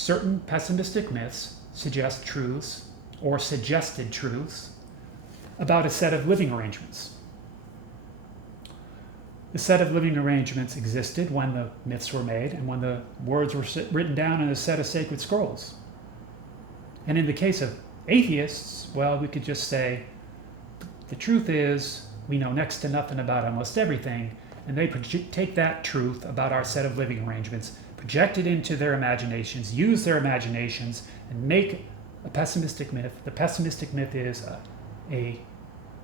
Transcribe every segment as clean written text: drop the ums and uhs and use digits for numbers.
certain pessimistic myths suggest truths or suggested truths about a set of living arrangements. The set of living arrangements existed when the myths were made and when the words were written down in a set of sacred scrolls. And in the case of atheists, well, we could just say, the truth is, we know next to nothing about almost everything, and they take that truth about our set of living arrangements, project it into their imaginations, use their imaginations, and make a pessimistic myth. The pessimistic myth is a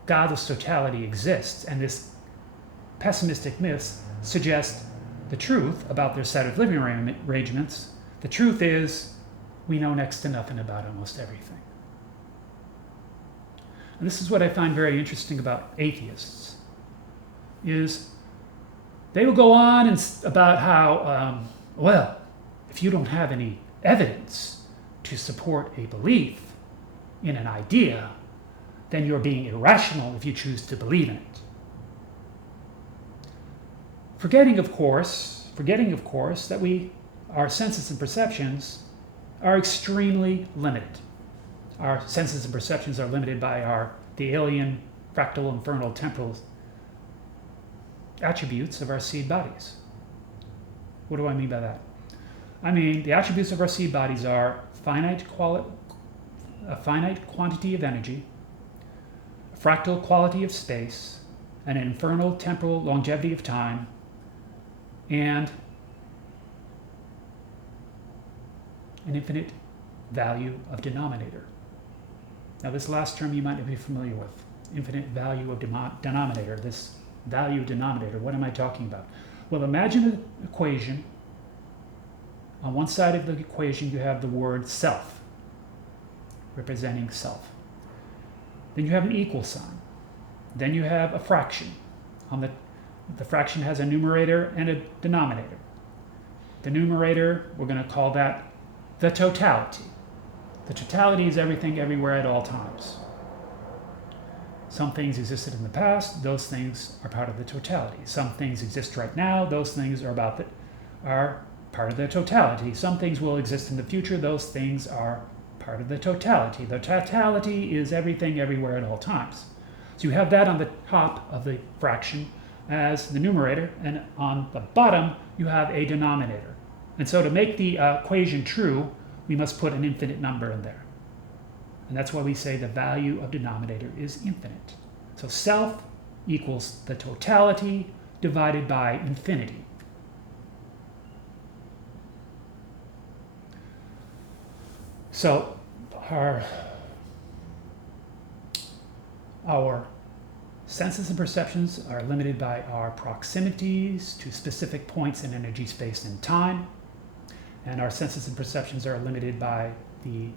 godless totality exists, and this pessimistic myths suggest the truth about their set of living arrangements. The truth is, we know next to nothing about almost everything. And this is what I find very interesting about atheists, is they will go on about how, well, if you don't have any evidence to support a belief in an idea, then you're being irrational if you choose to believe in it. Forgetting, of course, that our senses and perceptions are extremely limited. Our senses and perceptions are limited by the alien, fractal, infernal, temporal attributes of our seed bodies. What do I mean by that? I mean, the attributes of our seed bodies are a finite quantity of energy, a fractal quality of space, an infernal, temporal longevity of time, and an infinite value of denominator. Now, this last term you might not be familiar with, infinite value of denominator. This value denominator, what am I talking about? Well, imagine an equation. On one side of the equation, you have the word self, representing self. Then you have an equal sign. Then you have a fraction. The fraction has a numerator and a denominator. The numerator, we're going to call that the totality. The totality is everything, everywhere, at all times. Some things existed in the past, those things are part of the totality. Some things exist right now, those things are part of the totality. Some things will exist in the future, those things are part of the totality. The totality is everything, everywhere, at all times. So you have that on the top of the fraction as the numerator, and on the bottom you have a denominator. And so to make the equation true, we must put an infinite number in there. And that's why we say the value of denominator is infinite. So self equals the totality divided by infinity. So our senses and perceptions are limited by our proximities to specific points in energy, space, and time. And our senses and perceptions are limited by the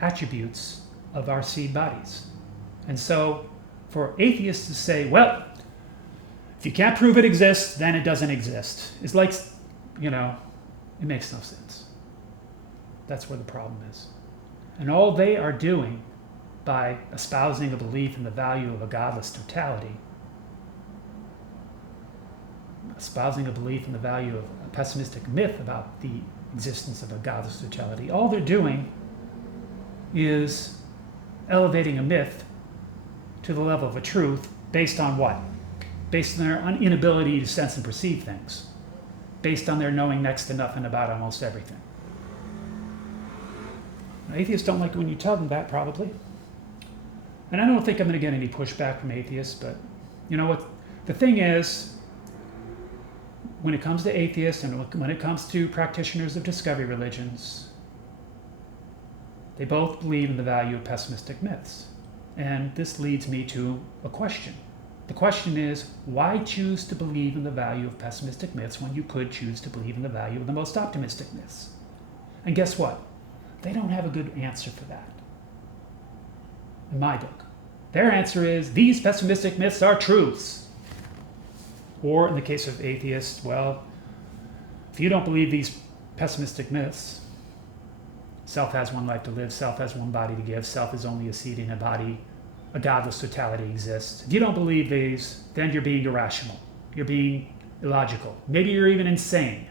attributes of our seed bodies. And so for atheists to say, well, if you can't prove it exists, then it doesn't exist, is like, it makes no sense. That's where the problem is. And all they are doing by espousing a belief in the value of a godless totality, espousing a belief in the value of a pessimistic myth about the existence of a godless totality, all they're doing is elevating a myth to the level of a truth based on what? Based on their inability to sense and perceive things, based on their knowing next to nothing about almost everything. Atheists don't like it when you tell them that, probably. And I don't think I'm going to get any pushback from atheists, but you know what? The thing is, when it comes to atheists and when it comes to practitioners of discovery religions, they both believe in the value of pessimistic myths. And this leads me to a question. The question is, why choose to believe in the value of pessimistic myths when you could choose to believe in the value of the most optimistic myths? And guess what? They don't have a good answer for that, in my book. Their answer is, these pessimistic myths are truths. Or in the case of atheists, well, if you don't believe these pessimistic myths, self has one life to live, self has one body to give, self is only a seed in a body, a godless totality exists. If you don't believe these, then you're being irrational. You're being illogical. Maybe you're even insane.